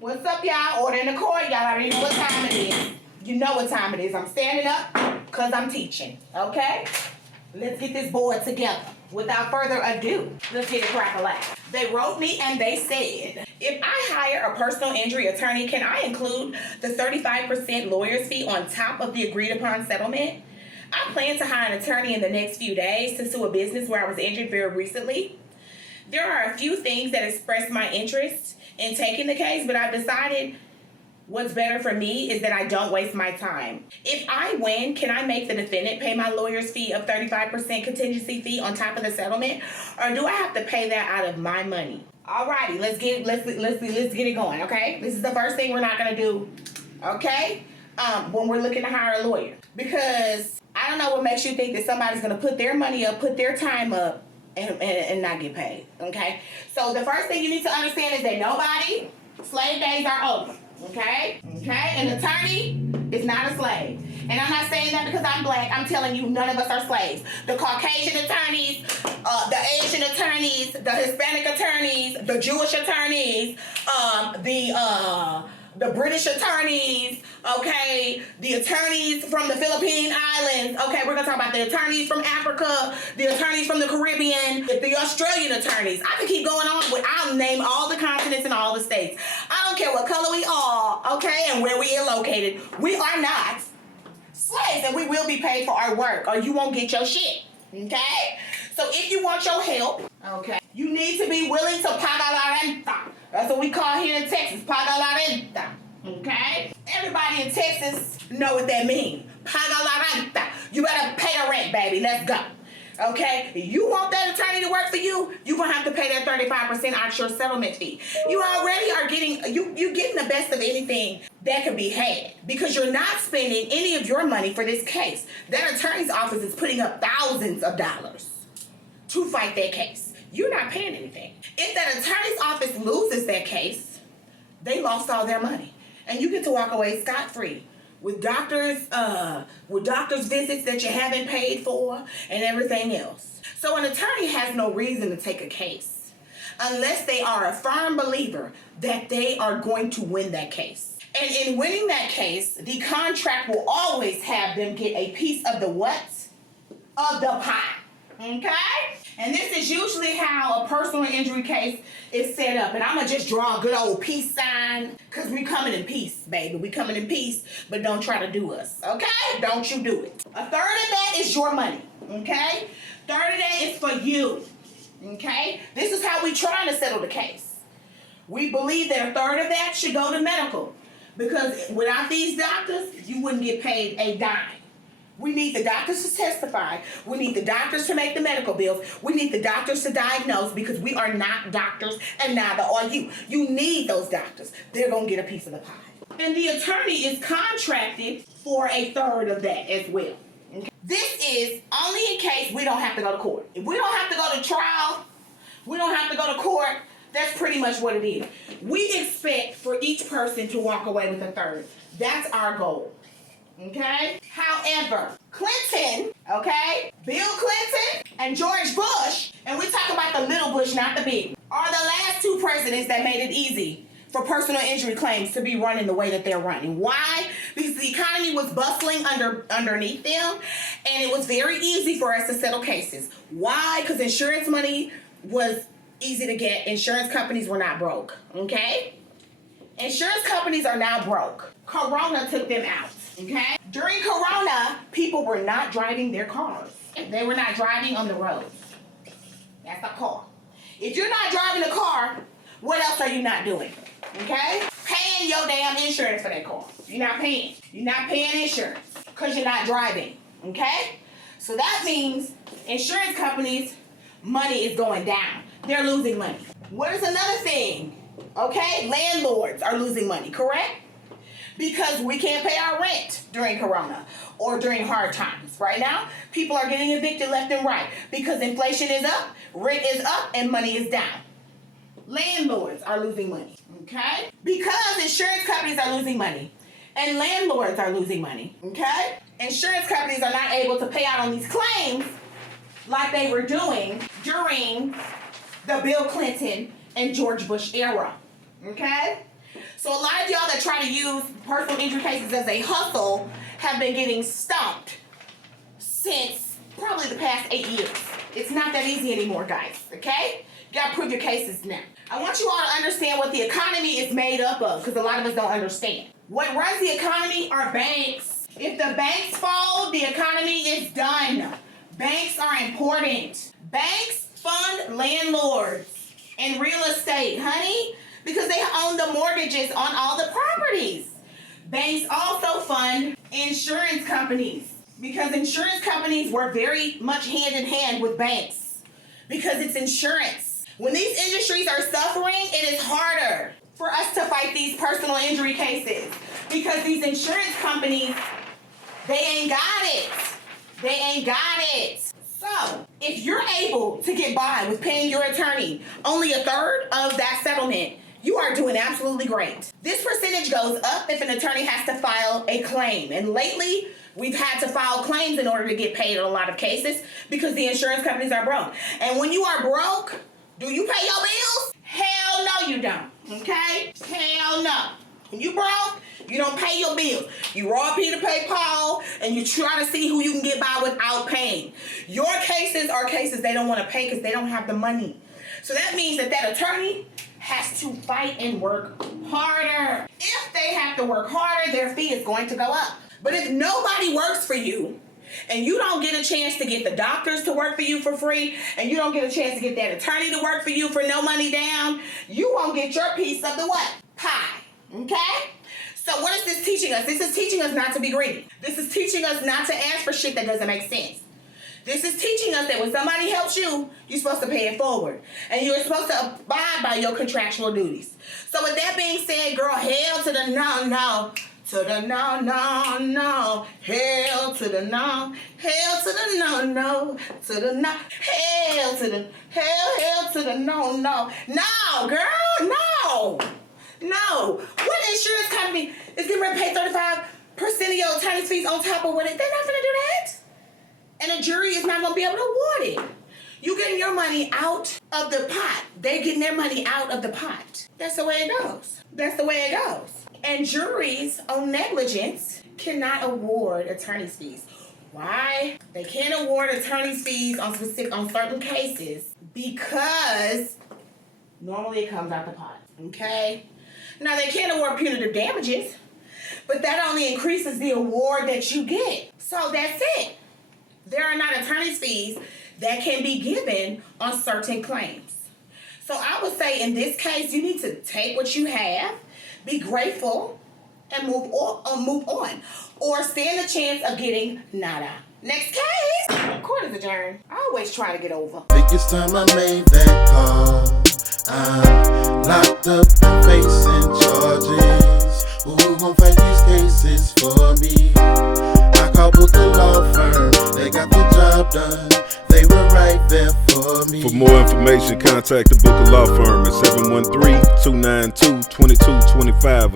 What's up, y'all? Order in the court. Y'all already know what time it is. You know what time it is. I'm standing up because I'm teaching. Okay? Let's get this board together. Without further ado, let's get it crack-a-lack. They wrote me and they said, if I hire a personal injury attorney, can I include the 35% lawyer's fee on top of the agreed upon settlement? I plan to hire an attorney in the next few days to sue a business where I was injured very recently. There are a few things that express my interest in taking the case, but I've decided what's better for me is that I don't waste my time. If I win, can I make the defendant pay my lawyer's fee of 35% contingency fee on top of the settlement, or do I have to pay that out of my money? Alrighty, let's get it going. Okay, this is the first thing we're not gonna do. Okay, when we're looking to hire a lawyer, because I don't know what makes you think that somebody's gonna put their money up, put their time up, and not get paid. Okay, so the first thing you need to understand is that slave days are over. Okay? An attorney is not a slave. And I'm not saying that because I'm black. I'm telling you, none of us are slaves. The Caucasian attorneys, the Asian attorneys, the Hispanic attorneys, the Jewish attorneys, the British attorneys, okay, the attorneys from the Philippine Islands, okay, we're gonna talk about the attorneys from Africa, the attorneys from the Caribbean, the Australian attorneys. I can keep going on, I'll name all the continents and all the states. I don't care what color we are, okay, and where we are located. We are not slaves, and we will be paid for our work, or you won't get your shit, okay? So if you want your help, okay, you need to be willing to pagar la renta. That's what we call here in Texas, pagar la renta. Okay? Everybody in Texas know what that means. Pagar la renta. You better pay the rent, baby. Let's go. Okay? If you want that attorney to work for you, you're going to have to pay that 35% out your settlement fee. You already are getting, you're getting the best of anything that could be had, because you're not spending any of your money for this case. That attorney's office is putting up thousands of dollars to fight that case. You're not paying anything. If that attorney's office loses that case, they lost all their money. And you get to walk away scot-free with doctors visits that you haven't paid for and everything else. So an attorney has no reason to take a case unless they are a firm believer that they are going to win that case. And in winning that case, the contract will always have them get a piece of the what? Of the pie. Okay? And this is usually how a personal injury case is set up. And I'm going to just draw a good old peace sign, because we coming in peace, baby. We coming in peace, but don't try to do us. Okay? Don't you do it. A third of that is your money. Okay? Third of that is for you. Okay? This is how we trying to settle the case. We believe that a third of that should go to medical, because without these doctors, you wouldn't get paid a dime. We need the doctors to testify. We need the doctors to make the medical bills. We need the doctors to diagnose, because we are not doctors, and neither are you. You need those doctors. They're going to get a piece of the pie. And the attorney is contracted for a third of that as well. Okay? This is only in case we don't have to go to court. If we don't have to go to trial, we don't have to go to court, that's pretty much what it is. We expect for each person to walk away with a third. That's our goal. Okay? However, Clinton, okay, Bill Clinton and George Bush, and we talk about the little Bush, not the big, are the last two presidents that made it easy for personal injury claims to be running the way that they're running. Why? Because the economy was bustling underneath them, and it was very easy for us to settle cases. Why? Because insurance money was easy to get. Insurance companies were not broke. Okay? Insurance companies are now broke. Corona took them out. Okay? During Corona, people were not driving their cars. They were not driving on the roads. That's a car. If you're not driving a car, what else are you not doing? Okay? Paying your damn insurance for that car. You're not paying. You're not paying insurance because you're not driving. Okay? So that means insurance companies' money is going down. They're losing money. What is another thing? Okay? Landlords are losing money, correct? Because we can't pay our rent during Corona or during hard times. Right now, people are getting evicted left and right because inflation is up, rent is up, and money is down. Landlords are losing money, okay? Because insurance companies are losing money and landlords are losing money, okay? Insurance companies are not able to pay out on these claims like they were doing during the Bill Clinton and George Bush era, okay? So a lot of y'all that try to use personal injury cases as a hustle have been getting stumped since probably the past 8 years. It's not that easy anymore, guys, okay? You gotta prove your cases now. I want you all to understand what the economy is made up of, because a lot of us don't understand. What runs the economy are banks. If the banks fall, the economy is done. Banks are important. Banks fund landlords and real estate, honey, because they own the mortgages on all the properties. Banks also fund insurance companies because insurance companies work very much hand in hand with banks because it's insurance. When these industries are suffering, it is harder for us to fight these personal injury cases because these insurance companies, they ain't got it. They ain't got it. So, if you're able to get by with paying your attorney only a third of that settlement, you are doing absolutely great. This percentage goes up if an attorney has to file a claim. And lately, we've had to file claims in order to get paid in a lot of cases because the insurance companies are broke. And when you are broke, do you pay your bills? Hell no, you don't. Okay? Hell no. When you broke, you don't pay your bills. You rob Peter, pay Paul, and you try to see who you can get by without paying. Your cases are cases they don't want to pay because they don't have the money. So that means that attorney has to fight and work harder. If they have to work harder, their fee is going to go up. But if nobody works for you, and you don't get a chance to get the doctors to work for you for free, and you don't get a chance to get that attorney to work for you for no money down, you won't get your piece of the what? Pie. Okay? So what is this teaching us? This is teaching us not to be greedy. This is teaching us not to ask for shit that doesn't make sense. This is teaching us that when somebody helps you, you're supposed to pay it forward. And you're supposed to abide by your contractual duties. So with that being said, girl, hell to the no. To the no, no, no. Hell to the no. Hell to the no, no. To the no. Hell to the, hell to the no, no. No, girl, no. No. What insurance company is getting ready to pay 35% of your attorney's fees on top of what it? They're not going to do that. And a jury is not going to be able to award it. You getting your money out of the pot. They're getting their money out of the pot. That's the way it goes. That's the way it goes. And juries on negligence cannot award attorney's fees. Why? They can't award attorney's fees on certain cases because normally it comes out the pot. Okay? Now they can't award punitive damages, but that only increases the award that you get. So that's it. There are not attorney's fees that can be given on certain claims. So I would say in this case, you need to take what you have, be grateful, and move on. Or stand the chance of getting nada. Next case. Court is adjourned. I always try to get over. Biggest time I made that call. I'm locked up and facing charges. Who gon' fight these cases for me? I called Booker Law Firm. They got the job done. They were right there for me. For more information, contact the Booker Law Firm at 713-292-2225.